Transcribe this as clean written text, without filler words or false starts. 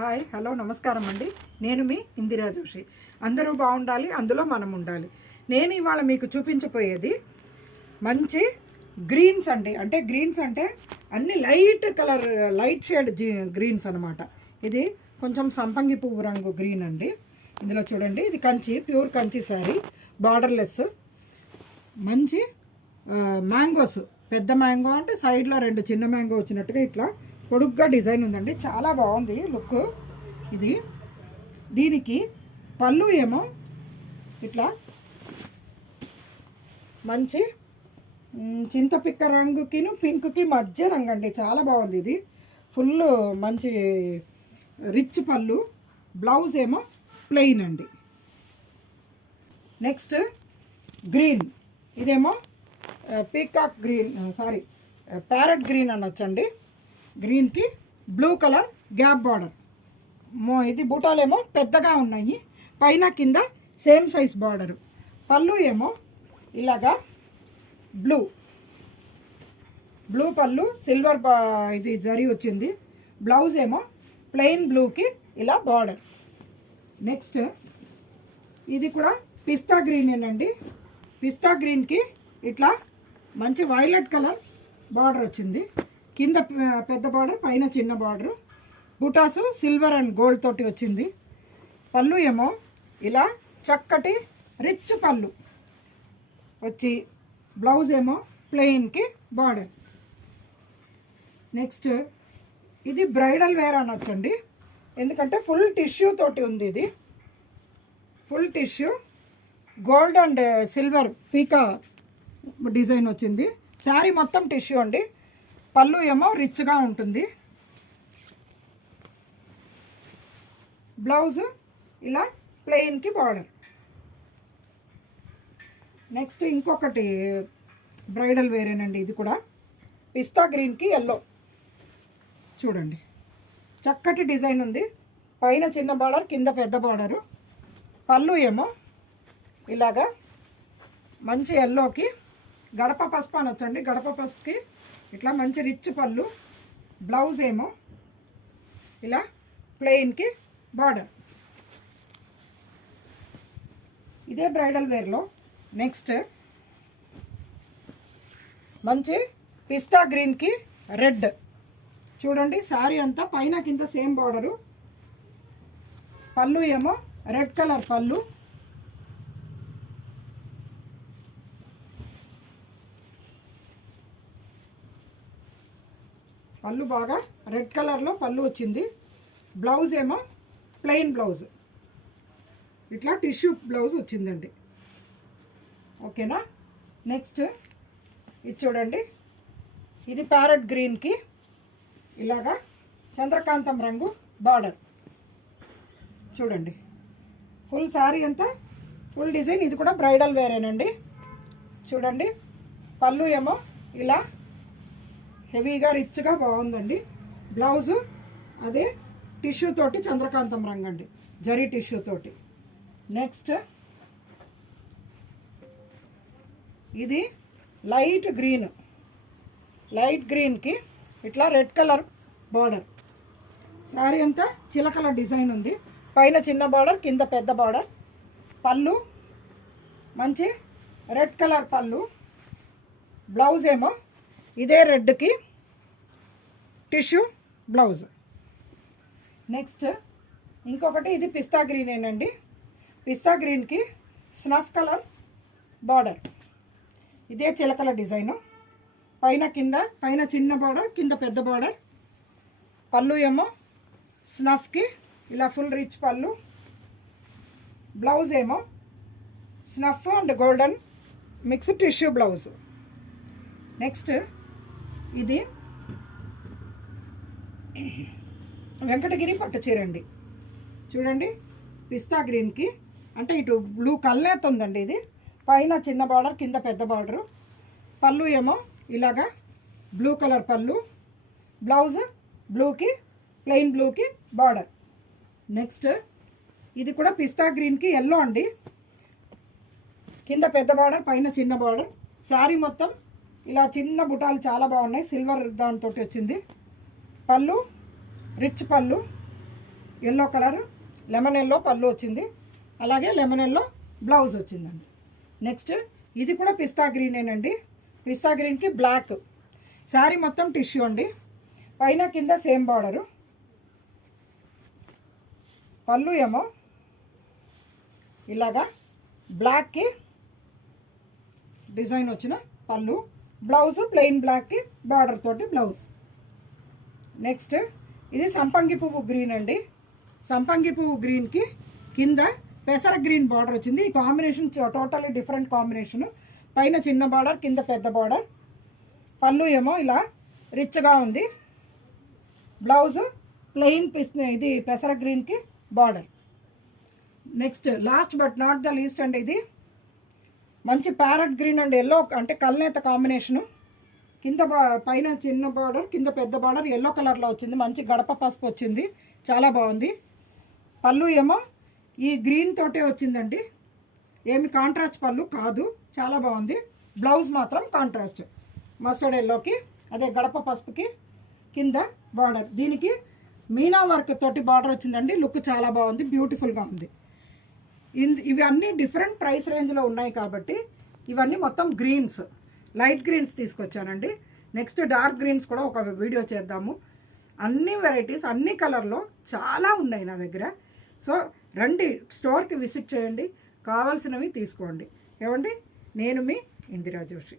Hi hello నమస్కారం అండి. నేను మీ ఇందిరా జోషి. అందరూ బాగుండాలి, అందులో మనం ఉండాలి. నేను ఇవాళ మీకు చూపించబోయేది మంచి గ్రీన్స్ అండి. అంటే గ్రీన్స్ అంటే అన్ని light colour, light shade greens అనమాట. ఇది కొంచెం సంపంగి పువ్వు రంగు గ్రీన్ అండి. ఇందులో చూడండి, ఇది కంచి, ప్యూర్ కంచి శారీ, బార్డర్లెస్. మంచి మ్యాంగోస్, పెద్ద మ్యాంగో అంటే సైడ్లో రెండు చిన్న మ్యాంగో వచ్చినట్టుగా ఇట్లా పొడుగ్గా డిజైన్ ఉందండి. చాలా బాగుంది లుక్ ఇది. దీనికి పళ్ళు ఏమో ఇట్లా మంచి చింతపిక్క రంగుకిను పింక్కి మధ్య రంగు అండి. చాలా బాగుంది ఇది. ఫుల్ మంచి రిచ్ పళ్ళు. బ్లౌజ్ ఏమో ప్లెయిన్ అండి. నెక్స్ట్ గ్రీన్, ఇదేమో peacock green, sorry parrot green అనొచ్చండి. గ్రీన్కి బ్లూ కలర్ గ్యాప్ బార్డర్. ఇది బూటాలేమో పెద్దగా ఉన్నాయి, పైన కింద సేమ్ సైజ్ బార్డరు. పళ్ళు ఏమో ఇలాగా బ్లూ పళ్ళు, సిల్వర్ ఇది జరీ వచ్చింది. బ్లౌజ్ ఏమో ప్లెయిన్ బ్లూకి ఇలా బార్డర్. నెక్స్ట్ ఇది కూడా పిస్తా గ్రీనేనండి. పిస్తా గ్రీన్కి ఇట్లా మంచి వైలెట్ కలర్ బార్డర్ వచ్చింది. కింద పెద్ద బార్డర్, పైన చిన్న బార్డరు. బుటాసు సిల్వర్ అండ్ గోల్డ్ తోటి వచ్చింది. పళ్ళు ఏమో ఇలా చక్కటి రిచ్ పళ్ళు వచ్చి, బ్లౌజ్ ఏమో ప్లెయిన్కి బార్డర్. నెక్స్ట్ ఇది బ్రైడల్ వేర్ అనొచ్చండి, ఎందుకంటే ఫుల్ టిష్యూ తోటి ఉంది. ఇది full tissue, gold and silver పీకా డిజైన్ వచ్చింది. శారీ మొత్తం టిష్యూ అండి. పళ్ళు ఏమో రిచ్గా ఉంటుంది. బ్లౌజ్ ఇలా ప్లెయిన్కి బార్డర్. నెక్స్ట్ ఇంకొకటి బ్రైడల్ వేరేనండి. ఇది కూడా పిస్తా గ్రీన్కి ఎల్లో. చూడండి, చక్కటి డిజైన్ ఉంది. పైన చిన్న బార్డర్, కింద పెద్ద బార్డరు. పళ్ళు ఏమో ఇలాగా మంచి ఎల్లోకి గడప పసుపు అనొచ్చండి. గడప పసుపుకి ఇట్లా మంచి రిచ్ పళ్ళు. బ్లౌజ్ ఏమో ఇలా ప్లెయిన్కి బార్డర్. ఇదే బ్రైడల్ వేర్లో నెక్స్ట్ మంచి పిస్తా గ్రీన్కి రెడ్. చూడండి, శారీ అంతా పైన కింద సేమ్ బార్డరు. పళ్ళు ఏమో రెడ్ కలర్ పళ్ళు. పళ్ళు బాగా రెడ్ కలర్లో పళ్ళు వచ్చింది. బ్లౌజ్ ఏమో ప్లెయిన్ బ్లౌజ్, ఇట్లా టిష్యూ బ్లౌజ్ వచ్చిందండి. ఓకేనా. నెక్స్ట్ ఇది చూడండి, ఇది ప్యారెట్ గ్రీన్కి ఇలాగా చంద్రకాంతం రంగు బార్డర్. చూడండి, ఫుల్ శారీ అంతా ఫుల్ డిజైన్. ఇది కూడా బ్రైడల్ వేరేనండి. చూడండి, పళ్ళు ఏమో ఇలా హెవీగా రిచ్గా బాగుందండి. బ్లౌజు అదే టిష్యూ తోటి చంద్రకాంతం రంగు అండి, జరీ టిష్యూ తోటి. నెక్స్ట్ ఇది లైట్ గ్రీన్, లైట్ గ్రీన్కి ఇట్లా రెడ్ కలర్ బార్డర్. శారీ అంతా చిలకల డిజైన్ ఉంది. పైన చిన్న బార్డర్, కింద పెద్ద బార్డర్. పళ్ళు మంచి రెడ్ కలర్ పళ్ళు. బ్లౌజ్ ఏమో ఇదే రెడ్కి టిష్యూ బ్లౌజ్. నెక్స్ట్ ఇంకొకటి, ఇది పిస్తా గ్రీనేనండి. పిస్తా గ్రీన్కి స్నఫ్ కలర్ బార్డర్. ఇదే చిలకల డిజైను. పైన కింద, పైన చిన్న బార్డర్, కింద పెద్ద బార్డర్. పళ్ళు ఏమో స్నఫ్కి ఇలా ఫుల్ రిచ్ పళ్ళు. బ్లౌజ్ ఏమో snuff and golden mix tissue blouse. Next ఇది వెంకటగిరి పట్టు చీర అండి. చూడండి, పిస్తా గ్రీన్కి అంటే ఇటు బ్లూ కల్నేత ఉందండి. ఇది పైన చిన్న బార్డర్, కింద పెద్ద బార్డరు. పళ్ళు ఏమో ఇలాగా బ్లూ కలర్ పళ్ళు. బ్లౌజ్ బ్లూకి ప్లెయిన్ బ్లూకి బార్డర్. నెక్స్ట్ ఇది కూడా పిస్తా గ్రీన్కి ఎల్లో అండి. కింద పెద్ద బార్డర్, పైన చిన్న బార్డర్. శారీ మొత్తం ఇలా చిన్న బుటాలు చాలా బాగున్నాయి, సిల్వర్ దాంతో వచ్చింది. పళ్ళు రిచ్ పళ్ళు. ఎల్లో కలర్ లెమన్ ఎల్లో పళ్ళు వచ్చింది, అలాగే లెమన్ ఎల్లో బ్లౌజ్ వచ్చిందండి. నెక్స్ట్ ఇది కూడా పిస్తా గ్రీనేనండి. పిస్తా గ్రీన్కి బ్లాక్. శారీ మొత్తం టిష్యూ అండి, పైన కింద సేమ్ బార్డరు. పళ్ళు ఏమో ఇలాగా బ్లాక్కి డిజైన్ వచ్చిన పళ్ళు, బ్లౌజ్ ప్లెయిన్ బ్లాక్కి బార్డర్ తోటి బ్లౌజ్. నెక్స్ట్ ఇది సంపంగి పువ్వు గ్రీన్ అండి. సంపంగి పువ్వు గ్రీన్కి కింద పెసర గ్రీన్ బార్డర్ వచ్చింది. ఈ కాంబినేషన్ టోటల్లీ డిఫరెంట్ కాంబినేషను. పైన చిన్న బార్డర్, కింద పెద్ద బార్డర్. పళ్ళు ఏమో ఇలా రిచ్గా ఉంది, బ్లౌజ్ ప్లెయిన్ ఇది పెసర గ్రీన్కి border. Next last but not the least అండి, ఇది మంచి ప్యారెట్ గ్రీన్ అండ్ ఎల్లో అంటే కల్నేత కాంబినేషను. కింద పైన చిన్న బార్డర్, కింద పెద్ద బార్డర్ ఎల్లో కలర్లో వచ్చింది. మంచి గడప పసుపు వచ్చింది, చాలా బాగుంది. పళ్ళు ఏమో ఈ గ్రీన్ తోటే వచ్చిందండి, ఏమి కాంట్రాస్ట్ పళ్ళు కాదు, చాలా బాగుంది. బ్లౌజ్ మాత్రం కాంట్రాస్ట్ మస్టర్డ్ ఎల్లోకి, అదే గడప పసుపుకి కింద బార్డర్. దీనికి మీనా వర్క్ తోటి బార్డర్ వచ్చిందండి. లుక్ చాలా బాగుంది, బ్యూటిఫుల్గా ఉంది. ఇవి అన్నీ డిఫరెంట్ ప్రైస్ రేంజ్లో ఉన్నాయి కాబట్టి ఇవన్నీ మొత్తం గ్రీన్స్, లైట్ గ్రీన్స్ తీసుకొచ్చానండి. నెక్స్ట్ డార్క్ గ్రీన్స్ కూడా ఒక వీడియో చేద్దాము. అన్ని వెరైటీస్ అన్ని కలర్లో చాలా ఉన్నాయి నా దగ్గర. సో రండి, స్టోర్కి విజిట్ చేయండి, కావాల్సినవి తీసుకోండి. ఏమండి, నేను మీ ఇందిరా జోషి.